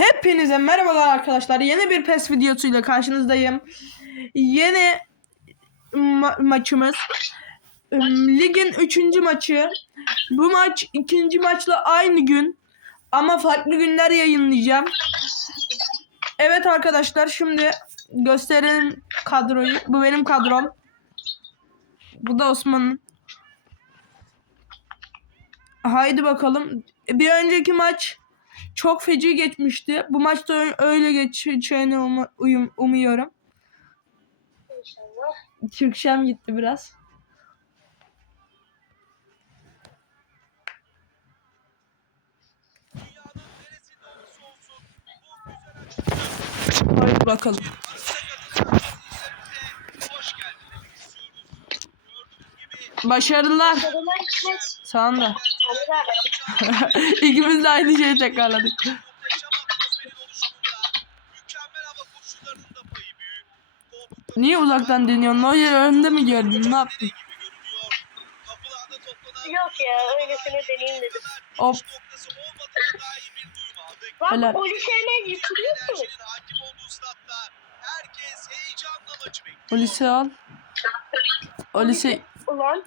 Hepinize merhabalar arkadaşlar. Yeni bir PES videosuyla karşınızdayım. Yeni ma- maçımız ım, ligin 3. maçı. Bu maç ikinci maçla aynı gün ama farklı günler yayınlayacağım. Evet arkadaşlar şimdi gösterelim kadroyu. Bu benim kadrom. Bu da Osman'ın. Haydi bakalım. Bir önceki maç çok feci geçmişti. Bu maçta öyle geçeceğini umu- uyum- umuyorum. İnşallah. Türkçem gitti biraz. Haydi bakalım. Başarılar. Gitmez. Sağ da. İkimiz de aynı şeyi tekrarladık. Niye uzaktan deniyorsun? O önünde mi gördün? Ne yaptın? Yok ya öylesine deneyim dedim. Hop. Bak polise ne yıkılıyorsun? Polise al. Polise... Ulan.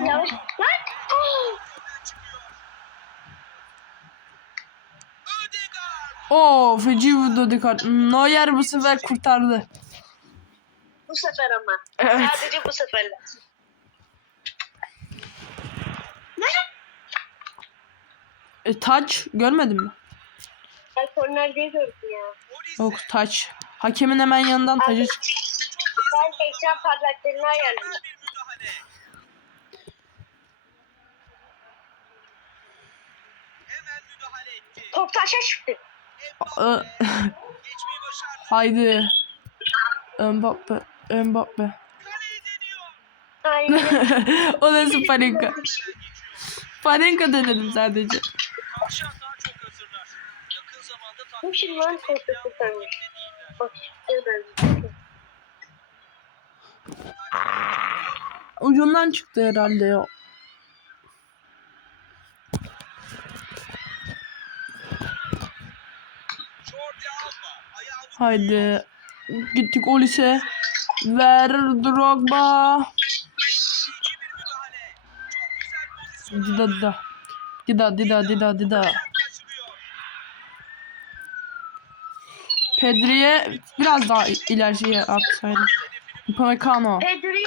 Yavaş. Lan. Oh! Oo feci vurdu dikkat. Neuer bu sefer kurtardı. Bu sefer ama. Evet. Sadece bu sefer. E, taç görmedin mi? Ben korner diye gördüm ya. Yok taç. Hakemin hemen yanından tacı çık. Ben ekran parlaklığını ayarladım. Top taşa çıktı. Haydi. Mbappe. Mbappe. Aynen. o nasıl panika? Panika denedim sadece. Bu şimdi lan. Bak işte ben. Ucundan çıktı herhalde ya. Haydi. Gittik Olise. Ver Drogba. Dida dida. Dida dida dida dida. Pedri'ye biraz daha ileriye atsaydım. Upamecano. Pedri,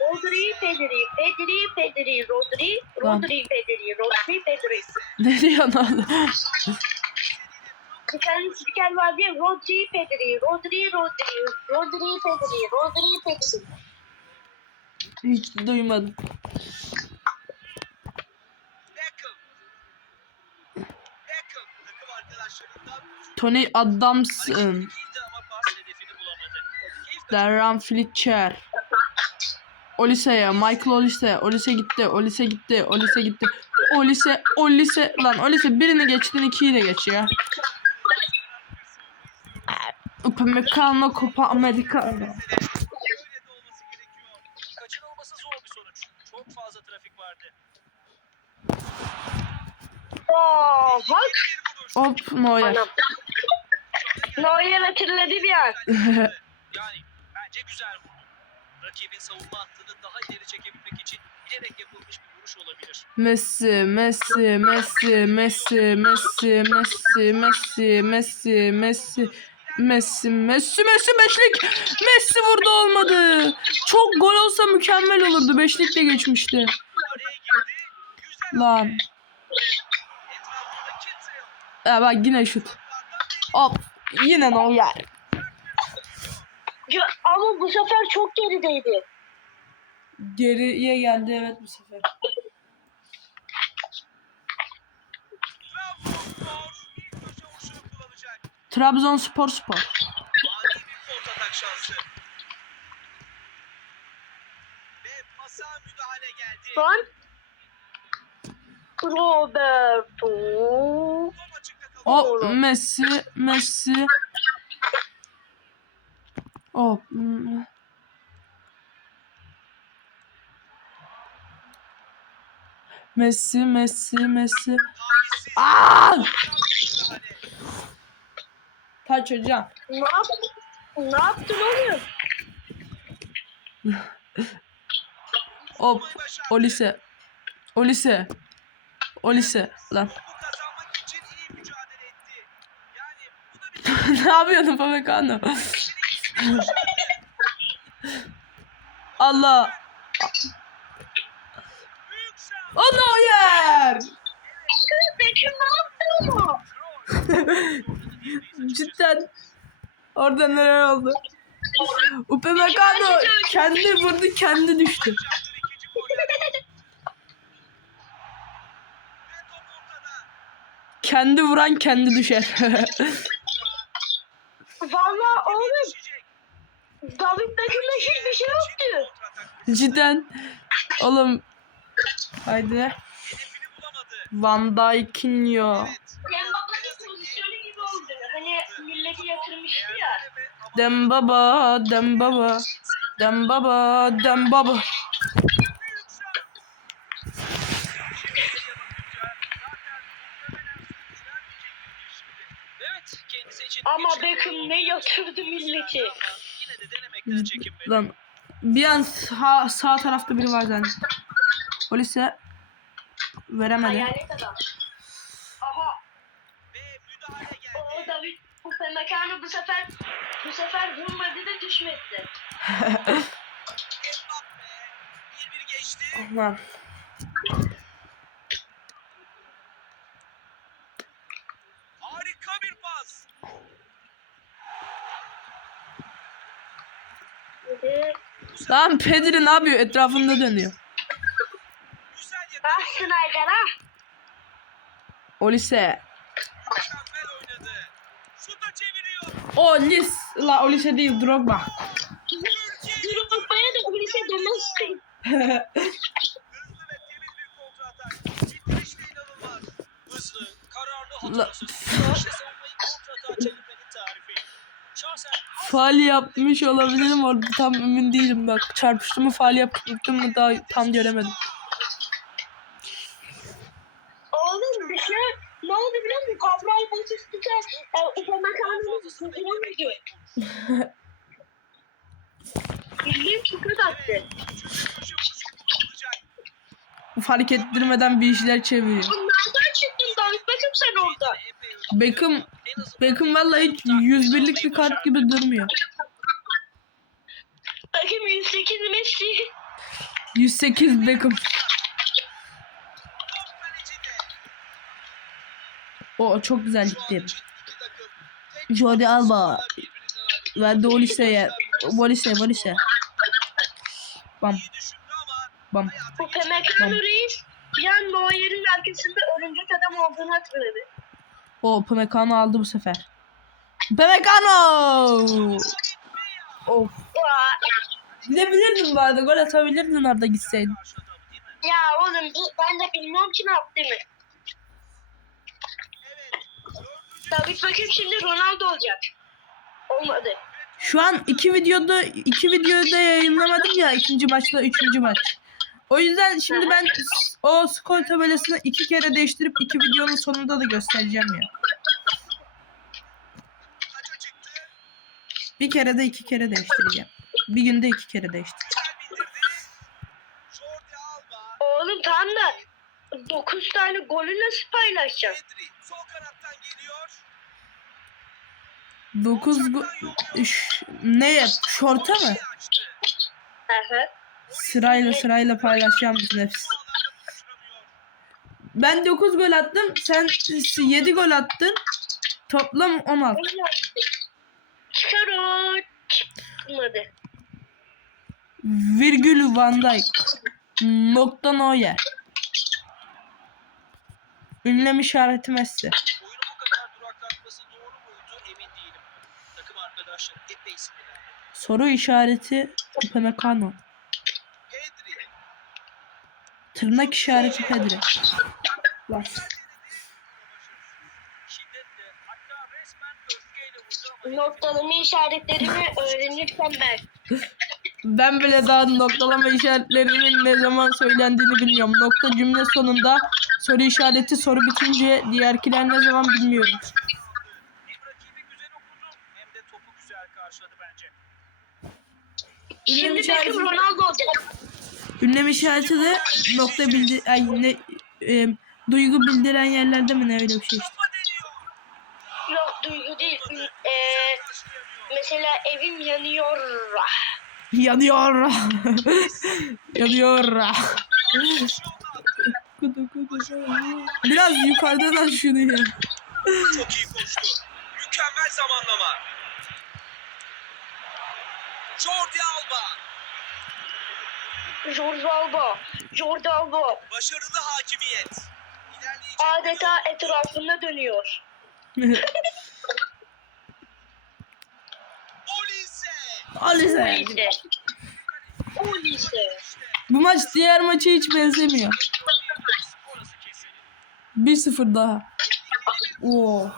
Rodri, Pedri, Pedri, Pedri, Rodri. Rodri, Pedri, Rodri, Pedri. Diyorsun oğlum? Bir tane vardı ya, Rodri, Pedri, Rodri, Rodri, Rodri, Pedri, Rodri, Pedri. Hiç duymadım. Tony Adams'ın. Darren Fletcher. Olise'ye. Michael Olise. Olise gitti. Olise gitti. Olise gitti. Olise. Olise. Lan Olise birini geçtin ikiyi de geç ya. Upamecano Copa Americano. Kaçınılması zor bir sonuç. Çok fazla trafik vardı. Aa, bak. Hop Neuer. Neuer hatırladı bir an. Yani bence güzel vurdu. Rakibin savunma hattını daha ileri çekebilmek için bilerek yapılmış bir vuruş olabilir. Messi, Messi, Messi, Messi, Messi, Messi, Messi, Messi, Messi, Messi, Messi, Messi, beşlik. Messi vurdu olmadı. Çok gol olsa mükemmel olurdu. Beşlik de geçmişti. Lan. Ya bak yine şut. Hop. Yine Neuer. Ya, ama bu sefer çok gerideydi. Geriye geldi evet bu sefer. Trabzonspor Spor. Vadi bir kort atak şansı. Ve pasa müdahale geldi. Son. Roberto. O Messi, Messi. O. Hmm. Messi, Messi, Messi. Aa! Hocam. Ne yaptın? Ne yaptın oğlum? Hop. Olise. Olise. Olise. Lan. Topu kazanmak için iyi mücadele etti. Yani bu da bir ne yapıyorsun Pamecano? Allah. büyük şans. O Neuer. Peki ne yaptın? Cidden. Orada neler oldu? Upamecano kendi vurdu kendi düştü. Kendi vuran kendi düşer. Valla oğlum. David Beckham'da hiçbir şey yoktu. Cidden. Oğlum. Haydi. Van Dijkinho. Evet. Ya. Dembaba. Dembaba, Dembaba. Büyük şans. Evet, kendisi için Ama Beckham ne yatırdı milleti. Lan bir an sağ, sağ tarafta biri var zaten. Polise veremedi. Hayalet adam. Aha Ve müdahale geldi. o David Upamecano bu sefer bu sefer vurmadı da düşmedi. Mbappe 1-1 geçti. Lan. Harika bir pas. Lan Pedri ne yapıyor? Etrafında dönüyor. Güzel yakaladı. Ah Snyder ah. Olise. Mükemmel oynadı. Şuta çeviriyor. Olis. La Olise değil Drogba. Drogba'ya da polise demezsin. La- Faal yapmış olabilirim orada tam emin değilim bak. Çarpıştı mı faal yaptım mı daha tam göremedim. Oğlum bir şey ne oldu biliyor musun? Gabriel Batista'ya e, Upamecano'nun sıkıntı mıydı? Bildiğin çıkırt attı. Fark ettirmeden bir işler çeviriyor. Bunlardan çıktın David Beckham sen orada. Beckham Beckham vallahi hiç 101'lik bir kart gibi durmuyor. Beckham 108 Messi. 108 Beckham. top kalecide. O çok güzel gitti. Jordi Alba. Verdi Olise'ye. Olise, Olise. Bam, bam. hayata Upamecano reis bir an Neuer'in arkasında örümcek adam olduğunu hatırladı. O Pamecano aldı bu sefer. Pamecano! Of. Gidebilirdin bu arada. Gol atabilirdin orada gitseydin. Ya oğlum bu- ben de bilmiyorum ki ne yaptığımı. David Beckham şimdi Ronaldo olacak. Olmadı. Şu an iki videoda iki videoda yayınlamadım ya ikinci maçla üçüncü maç. O yüzden şimdi ben o skor tabelasını iki kere değiştirip iki videonun sonunda da göstereceğim ya. Bir kere de iki kere değiştireceğim. Bir günde iki kere değiştir. Güzel bindirdi. Jordi Alba. Oğlum tamam da 9 tane golü nasıl paylaşacağım? Pedri sol kanattan geliyor. 9 go Üş, ne yap? Şorta mı? Açtı. Hı hı. Sırayla sırayla paylaşacağım bizim hepsi. Ben 9 gol attım. Sen 7 gol attın. Toplam 16. Çıkar o. Çıkmadı. Virgül Van Dijk. Nokta Neuer. Ünlem işareti Messi. Oyunu bu kadar duraklatması doğru muydu emin değilim. Takım arkadaşları epey sinirlendi. Soru işareti Upamecano. Tırnak işareti Pedri. Ama Noktalama işaretlerimi öğrenirken ben. Ben bile daha noktalama işaretlerinin ne zaman söylendiğini bilmiyorum. Nokta cümle sonunda soru işareti soru bitince diğerkiler ne zaman bilmiyorum. Hem rakibi güzel okudu hem de topu güzel karşıladı bence. Şimdi işareti- Beckham Ronaldo olacak. Ünlem işareti de nokta bildi ay ne e, duygu bildiren yerlerde mi ne öyle bir şey işte. Yok duygu değil. Eee mesela evim yanıyor. Yanıyor. Yanıyor. Kudu kudu. Biraz yukarıdan al şunu ya. Çok iyi koştu. Mükemmel zamanlama. Jordi Alba. Jordi Alba. Jordi Alba. Başarılı hakimiyet. İlerleyici Adeta etrafında dönüyor. Olise. Alize. Lise. O lise. Bu maç diğer maça hiç benzemiyor. Orası kesin. 1-0 daha. Oo.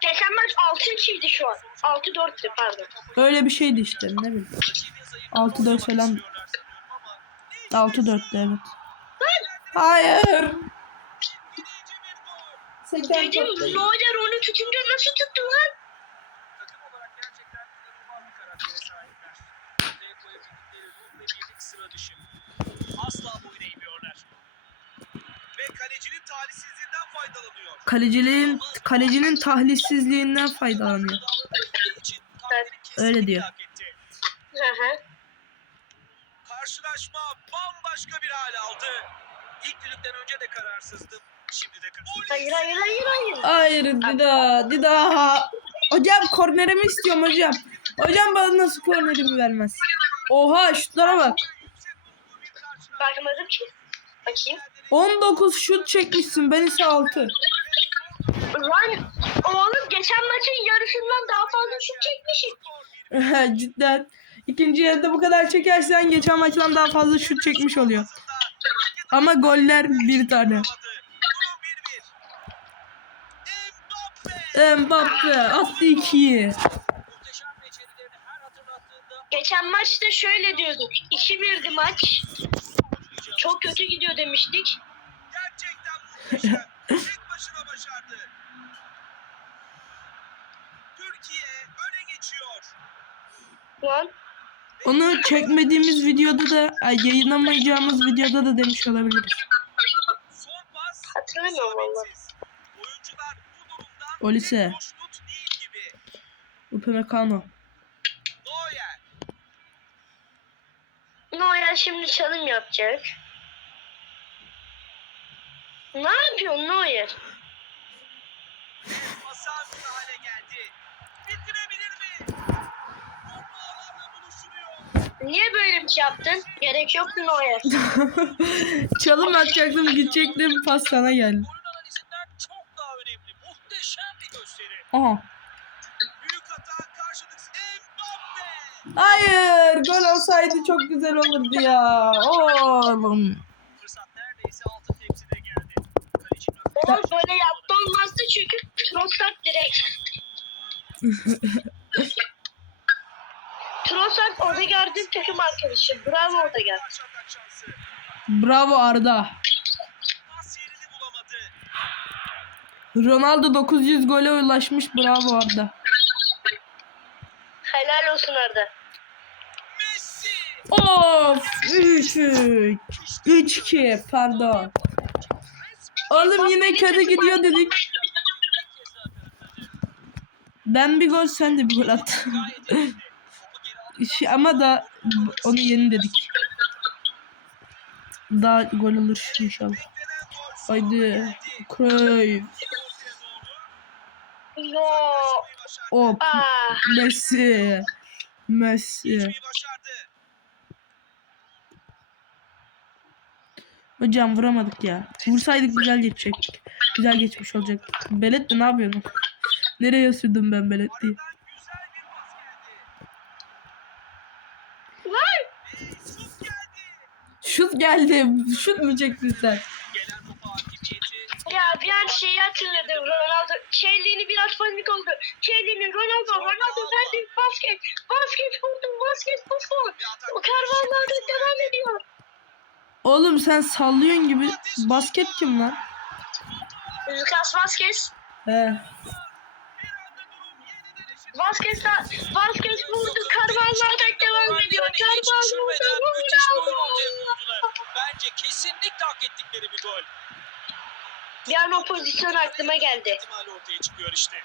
Geçen maç 6-2'ydi şu an. 6-4'tü pardon. Öyle bir şeydi işte ne bileyim. Rakibin zayıf 6-4 falan. istiyorlar sanıyorum ama 6-4'tü evet. Hayır. Dedim Neuer onu tutunca nasıl tuttu lan? takım olarak gerçekten inanılmaz bir karaktere sahipler. Ortaya koyabildikleri ruh ve birlik sıra dışı. Asla boyun eğmiyorlar. Ve kalecinin talihsizliğinden faydalanıyor. Kaleciliğin kalecinin tahlissizliğinden faydalanıyor. Evet, öyle diyor. Hı hı. Karşılaşma bambaşka bir hal aldı. İlk düdükten önce de kararsızdım. Şimdi de kararsızdım. Hayır hayır hayır hayır. Hayır Dida. Dida. Hocam kornerimi istiyorum hocam. Hocam bana nasıl kornerimi vermez? Oha şutlara bak. Bakmadım ki. Bakayım. 19 şut çekmişsin ben ise 6. Lan oğlum geçen maçın yarısından daha fazla şut çekmişim. Cidden. İkinci yarıda bu kadar çekersen geçen maçtan daha fazla şut çekmiş oluyor. Ama goller bir tane. Durum 1-1. Mbappe. Attı 2'yi. Muhteşem becerilerini her hatırlattığında Geçen maçta şöyle diyorduk. 2-1'di maç. Çok kötü gidiyor demiştik. gerçekten muhteşem. Tek başına başardı. Türkiye öne geçiyor. Lan Onu çekmediğimiz videoda da ay, yayınlamayacağımız videoda da demiş olabiliriz. Son pas hatırlamıyorum valla. Oyuncular bu durumdan Olise. pek hoşnut değil gibi. Upamecano. Neuer. Noel şimdi çalım yapacak. Ne yapıyorsun Noel? Pasa müdahale geldi. Bitirebilir mi? Topu ağlarla buluşturuyor. Niye böyle bir şey yaptın? Gerek yoktu Noel. Çalım atacaktım gidecektim pas sana geldi. Oyun analizinden çok daha önemli. Muhteşem bir gösteri. Aha. Büyük hata karşılıksız Mbappe. Hayır gol olsaydı çok güzel olurdu ya. Oğlum. Fırsat neredeyse altın tepside geldi. Oğlum böyle yaptı olmazdı çünkü Trossard direkt. Trossard Odegaard'ın takım arkadaşı. Bravo atak şansı. Bravo Arda. Ronaldo 900 gole ulaşmış. Bravo Arda. Helal olsun Arda. Of 3 3-2 pardon. Oğlum yine kötü gidiyor dedik. Ben bir gol sen de bir gol attın. Ama da onu yeni dedik. Daha gol olur inşallah. Haydi. Cruyff. Başardı. Hop. Ah. Messi. Messi. Geçmeyi başardı. Hocam vuramadık ya. Vursaydık güzel geçecektik. Güzel geçmiş olacak. Belet ne yapıyorsun? Nereye sürdüm ben Beletti'yi? Şut geldi. Şut mu çektin sen? Ya bir an şeyi hatırladım. Ronaldo. Şeyliğini biraz panik oldu. Şeyliğini Ronaldo. Ronaldo verdi basket. Basket. Basket vurdu. Ve atak O kervanlarda devam ediyor. Oğlum sen sallıyorsun gibi. Basket kim lan? Lucas Vazquez. He. Vazquez Vazquez vurdu. Kervanlarda devam ediyor. Kervan Hiç vurdu. Bence kesinlikle hak ettikleri bir gol. Bir an o pozisyon aklıma geldi. ortaya çıkıyor işte.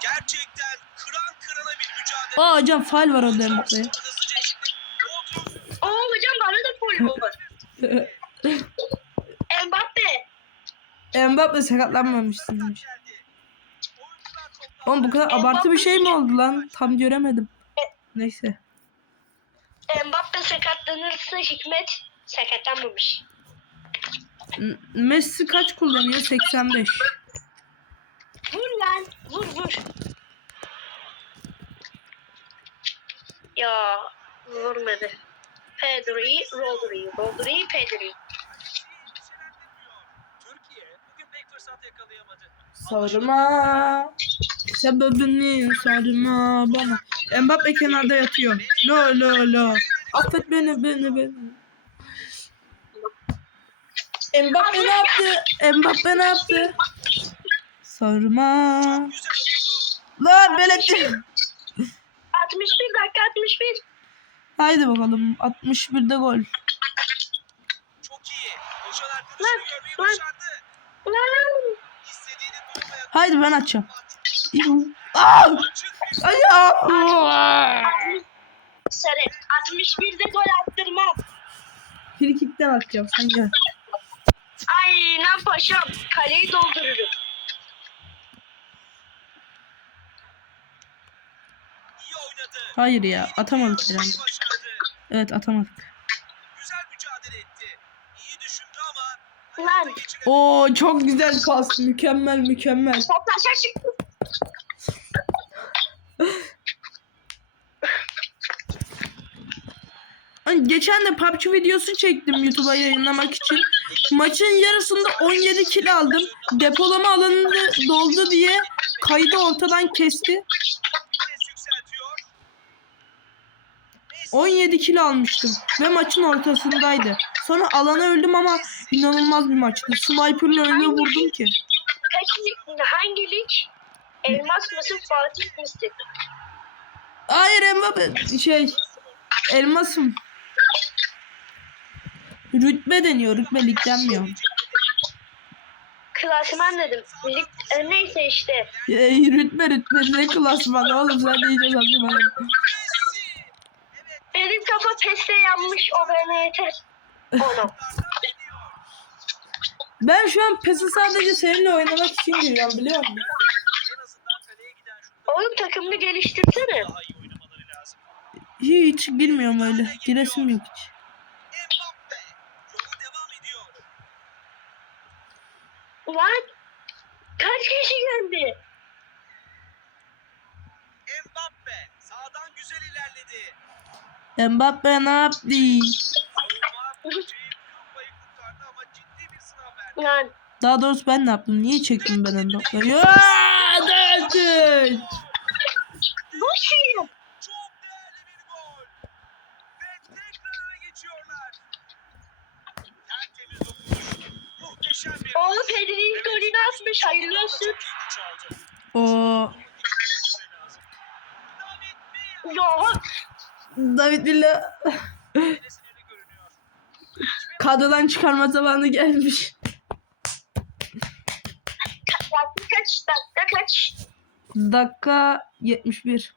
Gerçekten kıran kırana bir mücadele. Aa hocam faal var orada Mbappe'ye. Oldu. Mbappe. Mbappe sakatlanmamışsın. Oğlum bu kadar abartı bir şey mi oldu lan? Tam göremedim. Neyse. Mbappe sakatlanırsa Hikmet sakatlanmamış. M- Messi kaç kullanıyor? 85. Vur lan. Vur vur. Ya vurmadı. Pedri, Rodri, Rodri, Pedri. Sorma. Sebebini sorma bana. Mbappe kenarda yatıyor. Lo lo lo. Affet beni beni beni. Mbappe ne yaptı? Mbappe ne yaptı? Sorma. Lan belekti. 61 dakika 61. Haydi bakalım. 61'de gol. Çok iyi. Hocalar görmeyi başardı. Haydi ben açacağım. Aa! Ayağım. Sarı. 61'de gol attırmam. Frikikten atacağım sen gel. Aynen paşam. Kaleyi doldururum. iyi oynadı. Hayır ya atamadık herhalde. Evet atamadık. Güzel mücadele etti. İyi düşündü ama Lan. Oo çok güzel pas. Mükemmel mükemmel. Toplaşa çıktı. Hani geçen de PUBG videosu çektim YouTube'a yayınlamak için. Maçın yarısında 17 kill aldım. Depolama alanını doldu diye kaydı ortadan kesti. 17 kill almıştım ve maçın ortasındaydı. Sonra alana öldüm ama inanılmaz bir maçtı. Sniper'la öyle vurdum ki. Kaç? Hangi lig? Elmas mısın Fatih misin? Hayır Mbappe şey elmasım. Rütbe deniyor. Rütbe lig denmiyor. Klasman dedim. Lig, e, neyse işte. E, rütbe rütbe ne klasman oğlum sen de iyice. Benim kafa peste yanmış o bana yeter. Onu. Ben şu an PES'i sadece seninle oynamak için giriyorum biliyor musun? Oğlum takımını geliştirsene. Hiç girmiyorum öyle. Giresim yok hiç. Mbappe yola devam ediyor. Lan. Kaç kişi geldi? Mbappe sağdan güzel ilerledi. Mbappe ne yaptı? Lan. Daha doğrusu ben ne yaptım? Niye çektim ben Mbappe'yi? Aaaa! Döndün! Bu şey. Oğlum Pedri'nin golünü atmış. Hayırlı olsun. Çok iyi çaldı. O David Villa kadrodan çıkarma zamanı gelmiş. Dakika kaç? Dakika kaç? Dakika 71.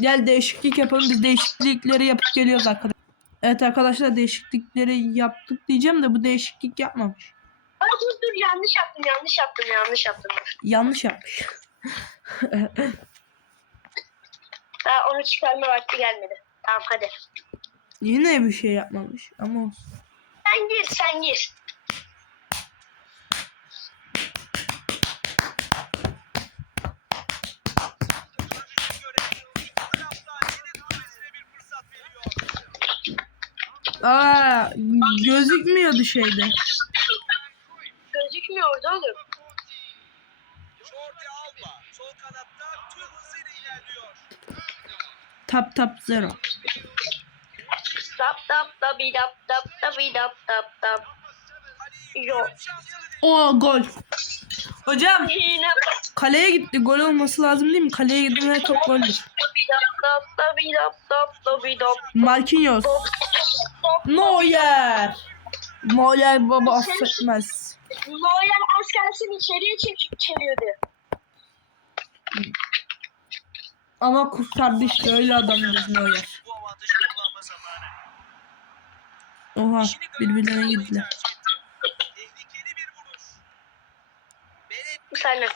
Gel değişiklik yapalım. Biz değişiklikleri yapıp geliyoruz arkadaşlar. Evet arkadaşlar değişiklikleri yaptık diyeceğim de bu değişiklik yapmamış. Ay dur dur yanlış yaptım yanlış yaptım yanlış yaptım. Yanlış yapmış. Daha onu çıkarma vakti gelmedi. Tamam hadi. Yine bir şey yapmamış ama olsun. Sen gir sen gir. Görünüşe göre ilk tarafta yine kulesine bir fırsat veriyor. Aa gözükmüyordu şeyde. Gözükmüyordu oğlum. Jordi Alba sol kanatta tüm hızıyla ilerliyor. Tap tap zero. Tap tap tabi tap tap tabi tap tap tap. Şansını O gol. Hocam Yine kaleye gitti. Gol olması lazım değil mi? Kaleye gitti ve top tap Marquinhos. Neuer. Neuer baba affetmez. Neuer az kalsın içeriye çekip çeviriyordu. Ama kurtardı işte öyle kullanma zamanı. Oha birbirlerine girdiler. bir saniye.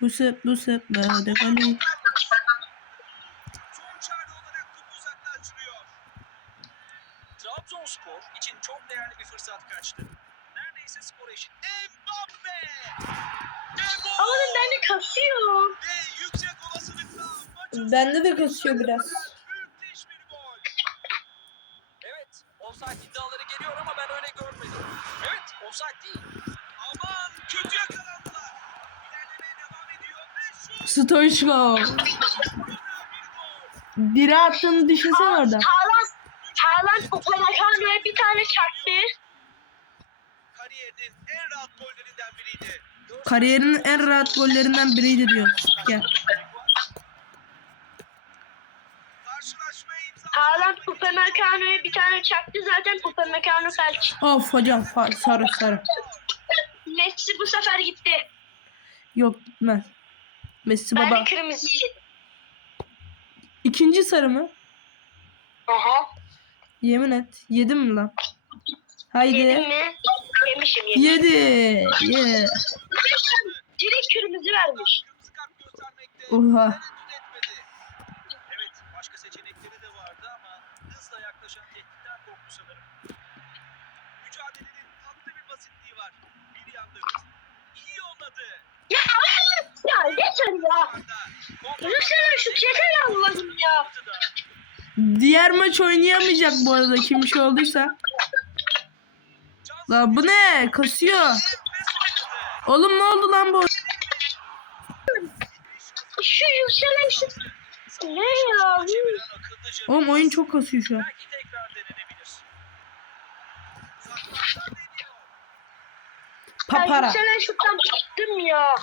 Bu sep bu sep topu uzaklaştırıyor. Trabzonspor için çok değerli bir fırsat kaçtı. Neredeyse skor eşit. Mbappe! Ve gol! Oğlum ben de kasıyor. Ve yüksek olasılıkla Bende de kasıyor biraz. müthiş bir gol. Evet, offside iddiaları geliyor ama ben öyle görmedim. Evet, offside değil. Aman kötü yakalandılar. İlerlemeye devam ediyor ve şut! Stoichkov. Biri attığını düşünsene orada. Haaland, Haaland Upamecano'ya bir tane çarptı. Kariyerinin en rahat gollerinden biriydi. Kariyerinin en rahat gollerinden biriydi diyor. Gel. Haaland Upamecano'ya bir tane çarptı zaten Upamecano felç. Of hocam sarı sarı. Messi bu sefer gitti. Yok gitmez. Messi Ben baba. de kırmızı yedim. İkinci sarı mı? Aha. Yemin et. Yedim mi lan? Haydi. Yedim mi? Yemişim yedim. Yedi. Ye. Direkt kırmızı vermiş. Oha. Evet, başka seçenekleri de vardı ama hızla yaklaşan tehditten korktu sanırım. Mücadelenin tatlı bir basitliği var. Bir yanda. İyi yolladı. Ya ya yeter ya. Yürüsene şu yeter Allah'ım ya. yaptı da. Diğer maç oynayamayacak bu arada kim şey olduysa. La bu ne? Kasıyor. Oğlum ne oldu lan bu? Şu yükselen şu. Ne ya? Oğlum oyun çok kasıyor şu an. Papara. yükselen şuttan çıktım ya.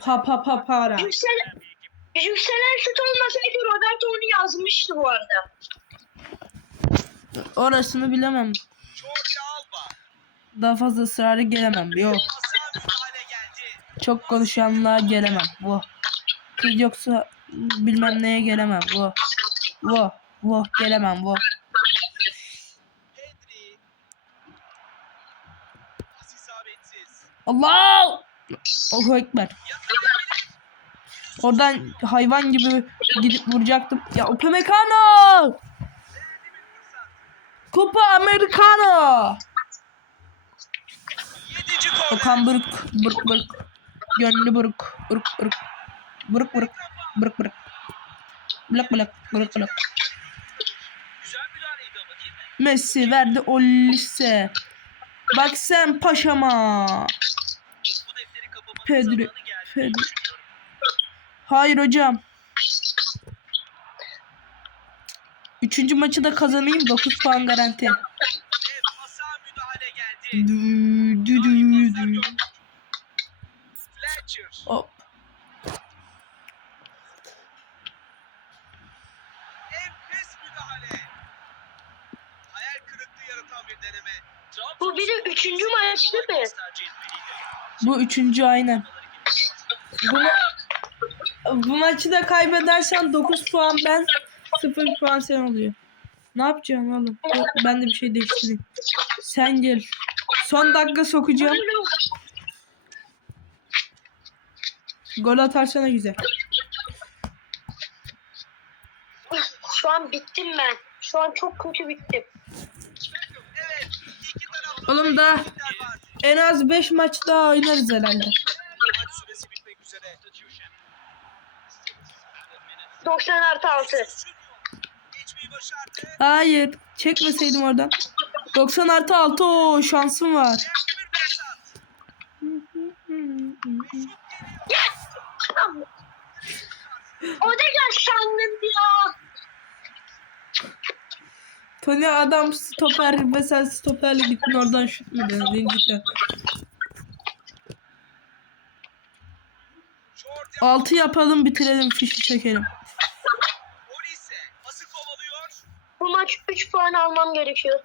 Pa pa pa para. Yükselen. Yükselen şut olmasaydı Roberto onu yazmıştı bu arada. Orasını bilemem. Daha fazla ısrarı gelemem. Yok. Çok konuşanlığa gelemem. Bu. Kız yoksa bilmem neye gelemem. Bu. Bu. Bu. Gelemem. Bu. Allah! Allahu Ekber. Oradan hayvan gibi gidip vuracaktım. Ya Upamecano! Copa Americano! Okan Buruk. Buruk buruk. Gönlü buruk. Buruk buruk. Buruk buruk. Buruk buruk. Blok blok. Buruk blok. Messi verdi Olise. Bak sen paşama. Pedri. Pedri. Hayır hocam. Üçüncü maçı da kazanayım 9 puan garanti. Dü, dü, dü, dü. Hop. Bu bir de üçüncü maç değil mi? Bu üçüncü aynen. Bunu, bu maçı da kaybedersen 9 puan ben 0 puan sen oluyor. Ne yapacaksın oğlum? Ben de bir şey değiştireyim. Sen gel. Son dakika sokacağım. Gol atarsana güzel. Şu an bittim ben. Şu an çok kötü bittim. Oğlum da en az 5 maç daha oynarız herhalde. 90 artı 6. Sürüyor. Geçmeyi başardı. Hayır. Çekmeseydim oradan. 90 artı 6 o şansım var. Behzat. O da yaşandım ya. Tony adam stoper ve sen stoperle gittin oradan şut mu denedin cidden. Jordi 6 yapalım bitirelim fişi çekelim. Olise pası kovalıyor. Bu maç 3 puan almam gerekiyor.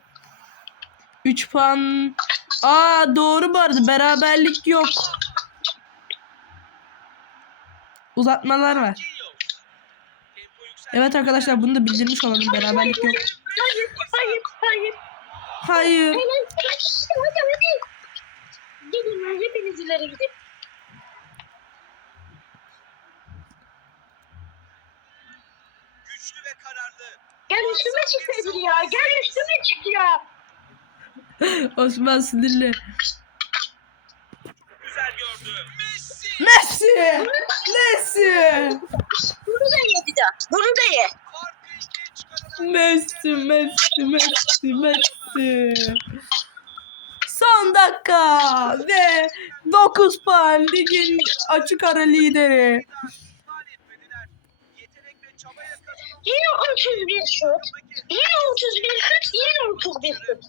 3 puan. Aa doğru bu arada beraberlik yok. Uzatmalar var. Evet arkadaşlar bunu da bildirmiş olalım beraberlik yok. Hayır, hayır, hayır. Hayır. Lan hepiniz ileri gidin. Güçlü ve kararlı. Gel üstüme çık Bedir ya. Gel üstüme çık ya. Osman sinirli. Güzel gördü. Messi. Messi! Messi! Bunu da ye bir daha. Bunu da ye. Messi, Messi, Messi, Messi. Son dakika ve 9 puan ligin açık ara lideri. Yine 31 şut. Yine 31 şut. Yine 31 şut.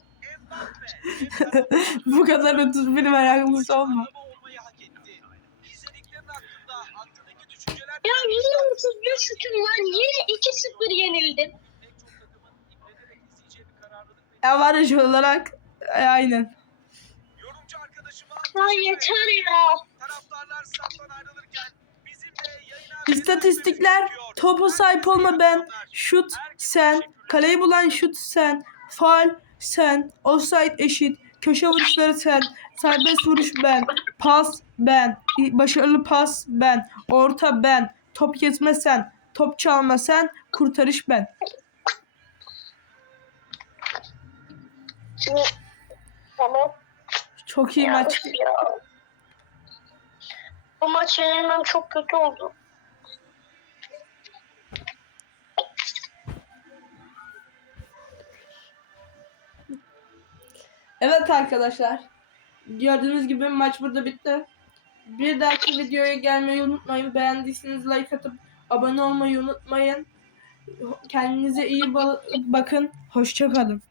Bu kadar 31 meraklısı olma. Araba olmayı hak etti. İzlediklerin hakkında aklındaki düşünceler Ya yine 31 şutum lan. Yine 2-0 yenildim. pek çok takımın imrenerek izleyeceği bir kararlılık ve Ya varış olarak e, aynen. Ya yeter ya. Taraftarlar bizimle yayına İstatistikler topa sahip olma ben, şut sen, kaleyi bulan şut sen, faal sen, offside eşit, köşe vuruşları sen, serbest vuruş ben, pas ben, başarılı pas ben, orta ben, top kesme sen, top çalma sen, kurtarış ben. Çok iyi maç. Bu maç yenilmem çok kötü oldu. Evet arkadaşlar. Gördüğünüz gibi maç burada bitti. Bir dahaki videoya gelmeyi unutmayın. Beğendiyseniz like atıp abone olmayı unutmayın. Kendinize iyi ba- bakın. Hoşçakalın.